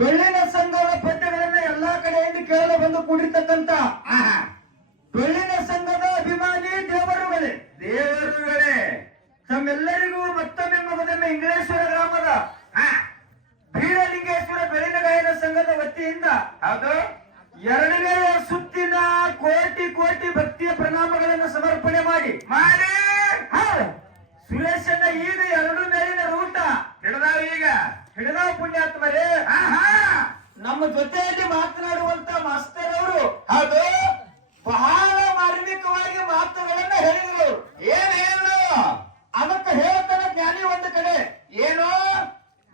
ಡೊಳ್ಳಿನ ಸಂಘದ ಪದ್ಯಗಳನ್ನ ಎಲ್ಲಾ ಕಡೆಯಿಂದ ಕೇಳಲು ಬಂದು ಕೂಡಿರ್ತಕ್ಕಂತ ಬೆಳ್ಳಿನ ಸಂಘದ ಅಭಿಮಾನಿ ದೇವರುಗಳೇ. ದೇವರುಗಳೇ. ತಮ್ಮೆಲ್ಲರಿಗೂ ಮತ್ತೊಮ್ಮೆ ಮಗದೊಮ್ಮೆ ಇಂಗ್ಲೇಶ್ವರ ಗ್ರಾಮದ. ಬೀರಲಿಂಗೇಶ್ವರ ಬೆಳಿನ ಗಾಯನ ಸಂಘದ ವತಿಯಿಂದ ಅದು ಎರಡನೇ ಸುತ್ತಿನ ಕೋಟಿ ಕೋಟಿ ಭಕ್ತಿಯ ಪ್ರಣಾಮಗಳನ್ನು ಸಮರ್ಪಣೆ ಮಾಡಿ. ಮಾಡಿ. ಸುರೇಶಣ್ಣ ಈಗ ಎರಡು ಮೇಲಿನ ರೂಟ. ಹಿಡಿದಾವ ಈಗ. ಹಿಡಿದ ಪುಣ್ಯಾತ್ಮರೇ ಆಹಾ. ನಮ್ಮ ಜೊತೆಯಲ್ಲಿ ಮಾತನಾಡುವಂತ ಮಾಸ್ತರ್ ಅವರು ಅದು ಬಹಳ ಮಾರ್ಮಿಕವಾಗಿ ಮಾತುಗಳನ್ನ ಹೇಳಿದ್ರು. ಏನ್ ಏನು? ಅದಕ್ಕೆ ಹೇಳ್ತಾನೆ ಜ್ಞಾನಿ ಒಂದು ಕಡೆ ಏನು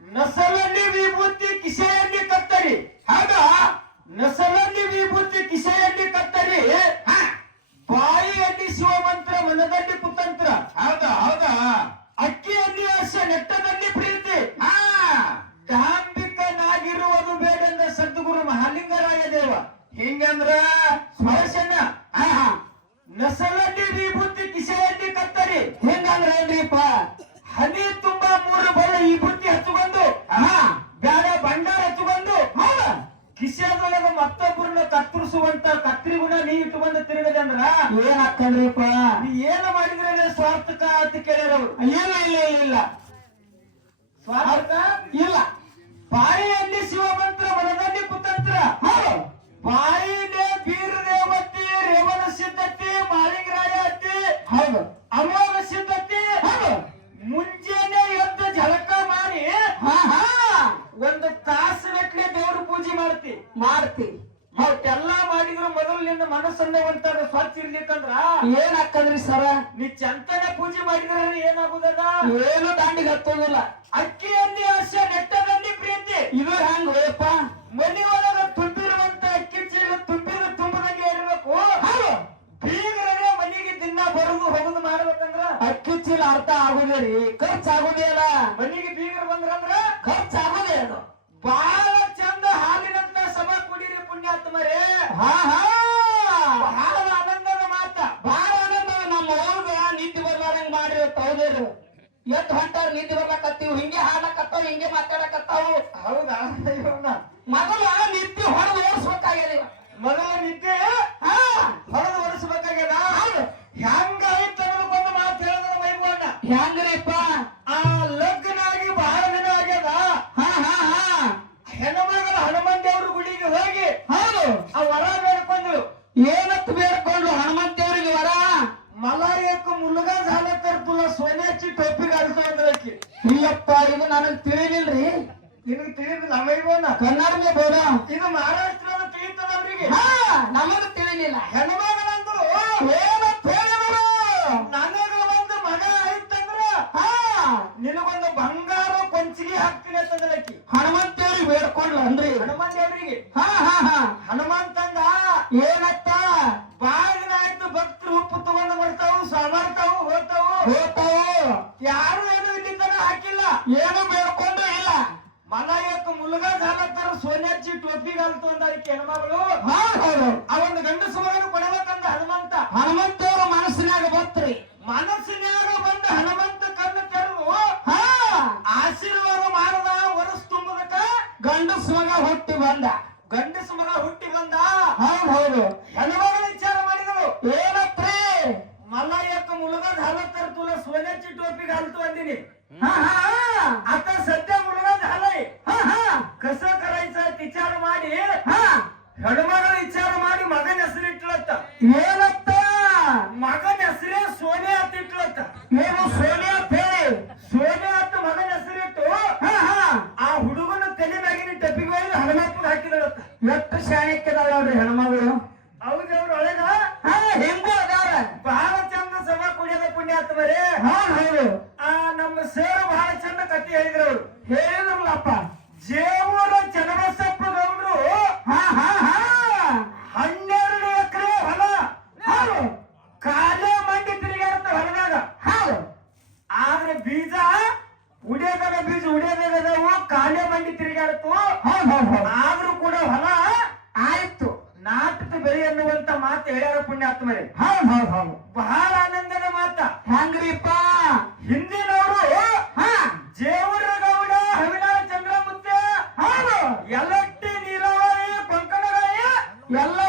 ನಸಲಲ್ಲಿ ವಿಭೂತಿ ಕಿಸೆಯಲ್ಲಿ ಕತ್ತರಿ. ಹೌದಾ. ನಸಲಲ್ಲಿ ವಿಭೂತಿ ಕಿಸೆಯಲ್ಲಿ ಕತ್ತರಿ. ಬಾಯಿಯಲ್ಲಿ ಶಿವಮಂತ್ರ ಮನದಲ್ಲಿ ಕುತಂತ್ರ. ಹೌದು ಹೌದು. ಅಕ್ಕಿಯಲ್ಲಿ ಆಸೆ ನೆಟ್ಟದಲ್ಲಿ ಪ್ರೀತಿ. ರೀ ಖರ್ಚ್ ಆಗುದೇ ಅಲ್ಲ ಮನಿಗೆ ಬೀಗರು ಬಂದ್ರಂದ್ರ? ಖರ್ಚ್ ಆಗುದೇ ಅದು. ಬಹಳ ಚಂದ ಹಾಲಿನಂತ ಸಮ ಕುಡೀರಿ ಪುಣ್ಯಾತ್ಮರೇ. ಹಾ ಹಾ. ಬಹಳ ಆನಂದದ ಮಾತ. ಬಹಳ ಆನಂದ ನಮ್ಮ ಅವ್ಗ ನಿದ್ದೆ ಬರ್ಲಾರಂಗ್ ಮಾಡ್ರಿ ತೌದೇರು ಎದ್ದು ಹೊಂಟಾರ ನಿದ್ದೆ ಬರ್ಲಕತ್ತೀವಿ. ಹಿಂಗೆ ಹಾಡಕತ್ತಾವ ಹಿಂಗೆ ಮಾತಾಡಕತ್ತಾವು ಹೌದಾ ಮೊದಲ ತಿಳಿಲಿಲ್ರಿ? ನಿನಗೆ ತಿಳಿದಿಲ್ಲ ನಮಗೋನ ಕನ್ನಡ ಮೇ ಬೋಲ ಇದು ಮಹಾರಾಷ್ಟ್ರದ ತಿಳಿತದ ಅವರಿಗೆ? ಹಾ ನಮಗ್ ತಿಳಿಲಿಲ್ಲ. ಹೆಣ್ಮಗಳಂದ್ರು ನನಗ ಒಂದು ಮಗ ಐತಂದ್ರ ಹಾ. ನಿನಗೊಂದು ಬಂಗಾರ ಕೊಂಚಿಗೆ ಹಾಕ್ತೀನಿ ಅಂತಂದ್ರಕ್ಕಿ ಹನುಮಂತ ದೇವ್ರಿಗೆ ಬೇಡ್ಕೊಂಡ್ಲ ಅಂದ್ರಿ. ಹನುಮಂತ ದೇವ್ರಿಗೆ ಹಾ ಹಾ ಹಾ. ಹನುಮಂತಂದ ಏನತ್ತ? ಬಾಳ ದಿನ ಆಯ್ತು ಭಕ್ತರು ಉಪ್ಪು ತಗೊಂಡು ಬರ್ತಾವು ಸಾಮಾರ್ತಾವು ಹೋಗ್ತಾವು. ಹೋಗ್ತಾವು. ಯಾರು ಏನು ಇಲ್ಲಿ ತನ ಹಾಕಿಲ್ಲ. ಏನು ಮಗ ಗಾಲತ್ತಾರ ಸೋನ್ಯಾಚಿ ಟೋಪಿ ಗಾಲ್ತು ಅಂದಾರಿ ಹೆಣ್ಮಗಳು ಆ ಒಂದು ಗಂಡಸ ಮಗನು ಕೊಡಬೇಕಂದ ಹನುಮಂತ. ಹನುಮಂತ ಎಲ್ಲ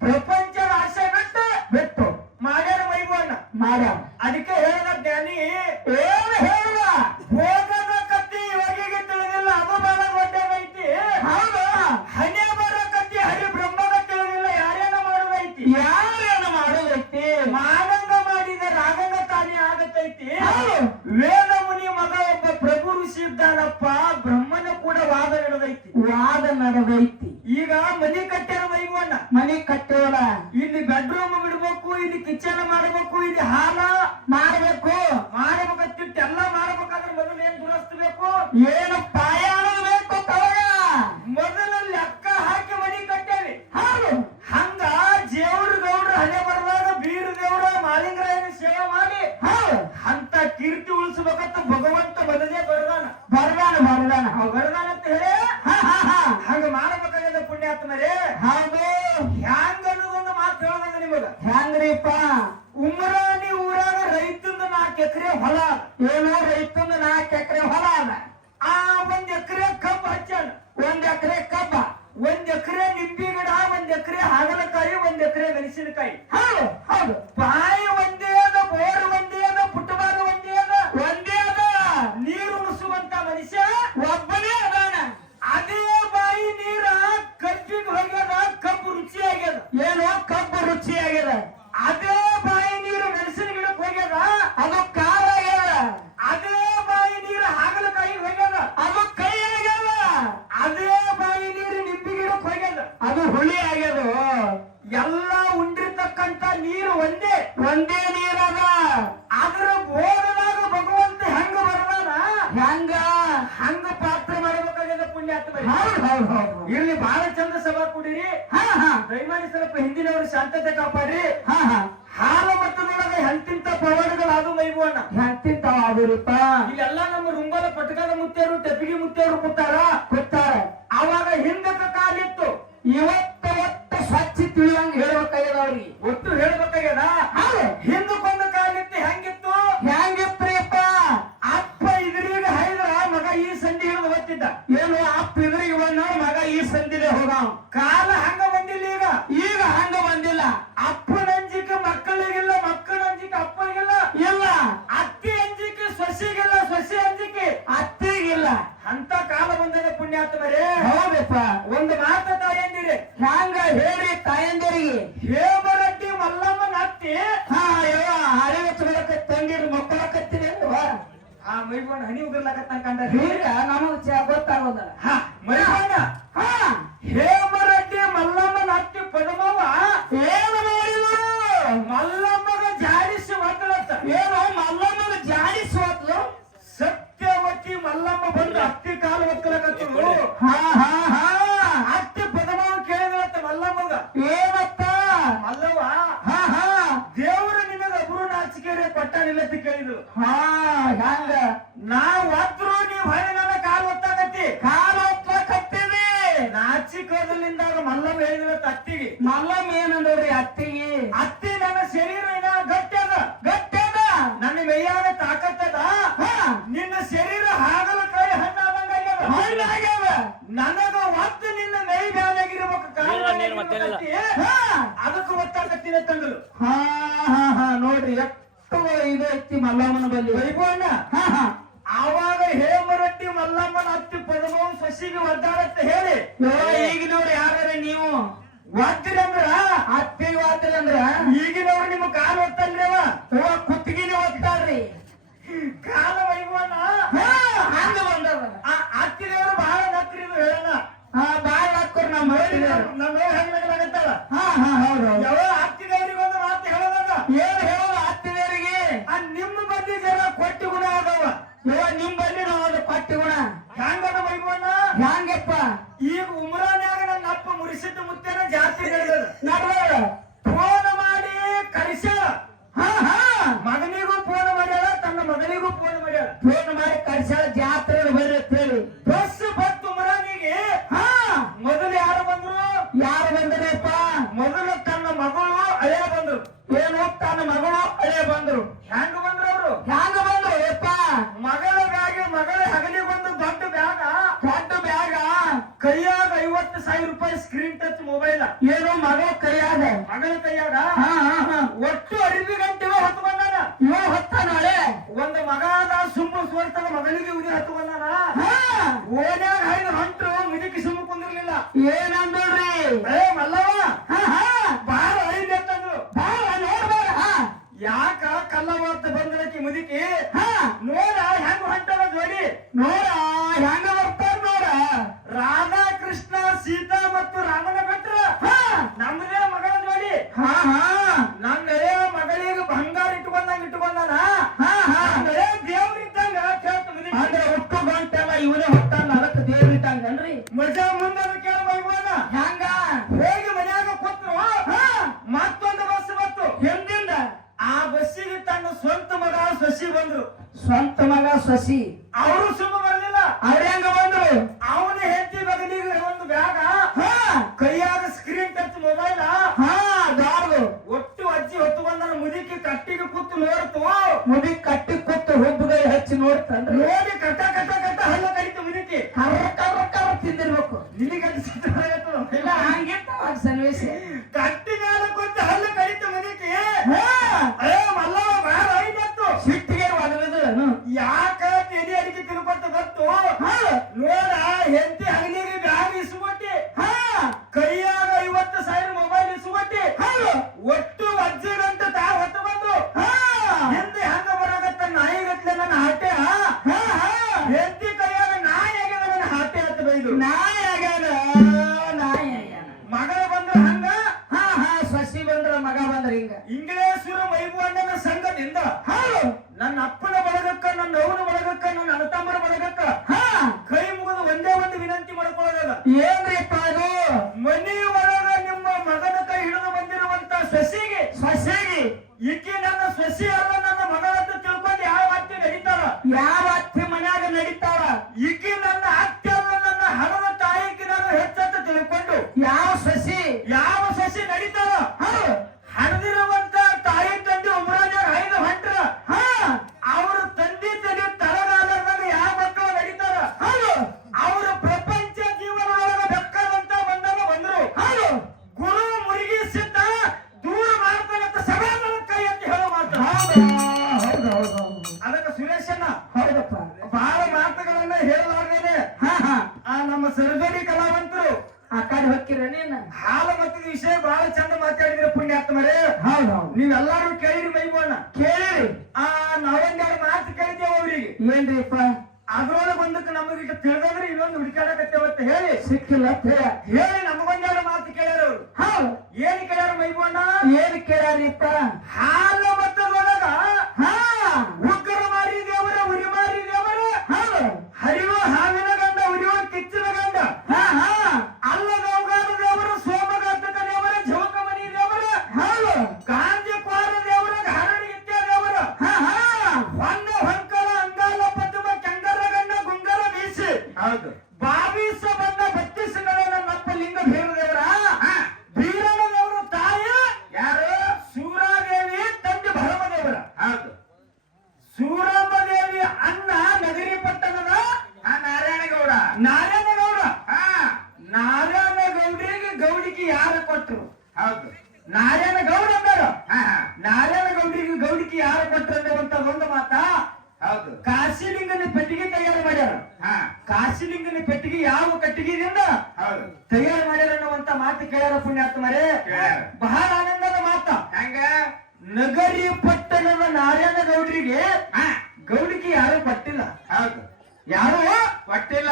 प्रपंच भाषेनंतर भेटतो. मारेर वैभव मारा ಆಗ್ತದಲ್ಲ ಇಲ್ಲಿ ಬೆಡ್ರೂಮ್ ಬಿಡ್ಬೇಕು ಇಲ್ಲಿ ಕಿಚನ್ ಮಾಡಬೇಕು ಇಲ್ಲಿ ಹಾಲ ಮಾಡಬೇಕು. ಮಾಡಬೇಕಂತಿಟ್ಟು ಎಲ್ಲ ಮಾಡ್ಬೇಕಾದ್ರೆ ಮೊದಲು ಏನ್ ದುರಸ್ತಬೇಕು ಏನು ಹೌದ್ರಿಪ್ಪ ಉಮ್ರಾನಿ ಊರಾಗ ರೈತಂದ ನಾಲ್ಕು ಎಕರೆ ಹೊಲ ಏನೋ ರೈತಂದ ನಾಲ್ಕು ಎಕರೆ ಹೊಲ ಅದ. ಆ ಒಂದ್ ಎಕರೆ ಕಬ್ಬ ಹಚ್ಚಣ ಒಂದ್ ಎಕರೆ ಕಬ್ಬ. ಒಂದ್ ಎಕರೆ ನಿಂಬಿ ಗಿಡ ಒಂದ್ ಎಕರೆ ಹಾಗಲಕಾಯಿ ಒಂದ್ ಎಕರೆ ಮೆಣಸಿನಕಾಯಿ. ಹೌದು ಹೌದು. ಬಾಯಿ ಸ್ವಲ್ಪ ಹಿಂದಿನವರು ಶಾಂತತೆ ಕಾಪಾಡ್ರಿ. ಹಾ ಹಾ. ನೋಡದೆ ಹಂತಿಂತ ಪವಾಡಗಳು ಆಗು ಅದು ಅಣ್ಣ. ಹೆಂತಿಂತ ಆಗಿರುತ್ತ ಇಲ್ಲೆಲ್ಲ ನಮ್ಮ ರುಂಬಲ ಪಟಕದ ಮುತ್ತೇರು ತೆಪ್ಪಿಗೆ ಮುತ್ತೇರು ಕೂತಾರ. ಕೊಡ್ತಾರ ಅವಾಗ ಹಿಂದಕ್ಕೆ ಕಾಲಿತ್ತು. ಇವತ್ತ ಸ್ವಚ್ಛ ತಿಳಿಯಂಗ್ ಹೇಳ್ಬೇಕಾಗ್ಯದ ಅವ್ರಿಗೆ ಪ್ರಾಬ್ಲಮ್ ಏನಂದ್ರಿ ಅತ್ತಿಗೆ ಅತ್ತಿ ನನ್ನ ಶರೀರ ಏನ ಗಟ್ಟಿ ಅದ ಗಟ್ಟಿ ಅದ ನನ್ನ ಮೇಯಾನ ತಾಕತ್ತದ. ನಿನ್ನ ಶರೀರ ಹಾಗಲ ಕೈ ಹಣ್ಣಾದಂಗ ಹಣ್ಣಾಗ್ಯಾವ ನನಗ ಒತ್ತ ನಿನ್ನ ಮೈ ಬ್ಯಾನಾಗಿರ್ಬೇಕು ಅದಕ್ಕೆ ಒತ್ತಾಗತ್ತೀನಿ ತಂದ್ರು. ಹಾ ಹಾ ಹಾ ನೋಡ್ರಿ ಎಷ್ಟು ಇದು ಅತ್ತಿ ಮಲ್ಲಮ್ಮನ ಬಲ್ಲಿ. ವೈಭವಣ್ಣ ಹಾ ಹಾ. ಆವಾಗ ಹೇಮರಟ್ಟಿ ಮಲ್ಲಮ್ಮನ ಅತ್ತಿ ಪದಮೋ ಸಸಿಗೆ ಒದ್ದಾಡತ್ತೆ ಹೇಳಿ. ಈಗ ನೋಡಿ ಯಾರ ನೀವು? ಒದ್ದಿರಂದ್ರ ಅತ್ತಿ ಒದ್ದಿರಂದ್ರ ಈಗಿನವ್ರು ನಿಮ್ ಕಾಲ್ ಕೈಯಾಗ? ಮಗನ ಹಾ ಒಟ್ಟು ಅರಿವಿ ಗಂಟೆ ಹತ್ತು ಬಂದಾನ ಇವ ಹೊತ್ತ ನಾಳೆ ಒಂದು ಮಗ ಅದ ಸುಮ್ಮ ಸೋರ್ತದ ಮಗನಿಗೆ ಉರಿ ಹತ್ತು ಬಂದಾನ ಓನ್ಯಾಗ ಹೈದು ಹಂಟ್ರು ಮಿದಿಕ್ಕೆ ಸುಮ್ಮ ಕುಂದಿರ್ಲಿಲ್ಲ. ಏನ? ha. ಏನ್ ಕೇಳ್ಯಾರಿತ್ತ ಬಹಳ ಆನಂದದ ಮಾತ. ಹೆಂಗ? ನಗರಿ ಪಟ್ಟಣದ ನಾರಾಯಣ ಗೌಡ್ರಿಗೆ ಗೌಡಿಕೆ ಯಾರು ಪಟ್ಟಿಲ್ಲ. ಹೌದು. ಯಾರು? ಪಟ್ಟಿಲ್ಲ.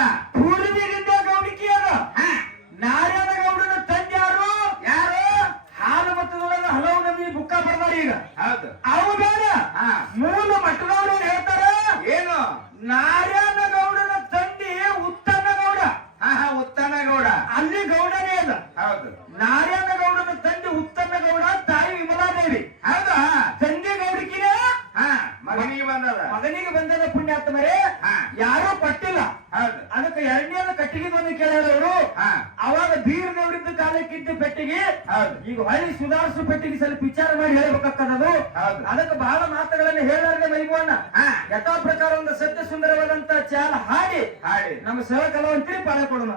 ಕಾಂಗ್ರೆಸ್ ಪೆಟ್ಟಿಗೆ ಸ್ವಲ್ಪ ವಿಚಾರ ಮಾಡಿ ಹೇಳಬೇಕಾಗ್ತದದು? ಅದಕ್ಕೆ ಬಹಳ ಮಾತುಗಳನ್ನು ಹೇಳಾರ್ದೆ ಮೈಗೋಣ ಯಥಾ ಪ್ರಕಾರ ಒಂದು ಸತ್ಯ ಸುಂದರವಾದಂತ ಚಾಲ ಹಾಡಿ ಹಾಡಿ. ನಮ್ಮ ಸಹ ಕಲಾವಂತರಿ ಪಾಲ ಕೊಡೋಣ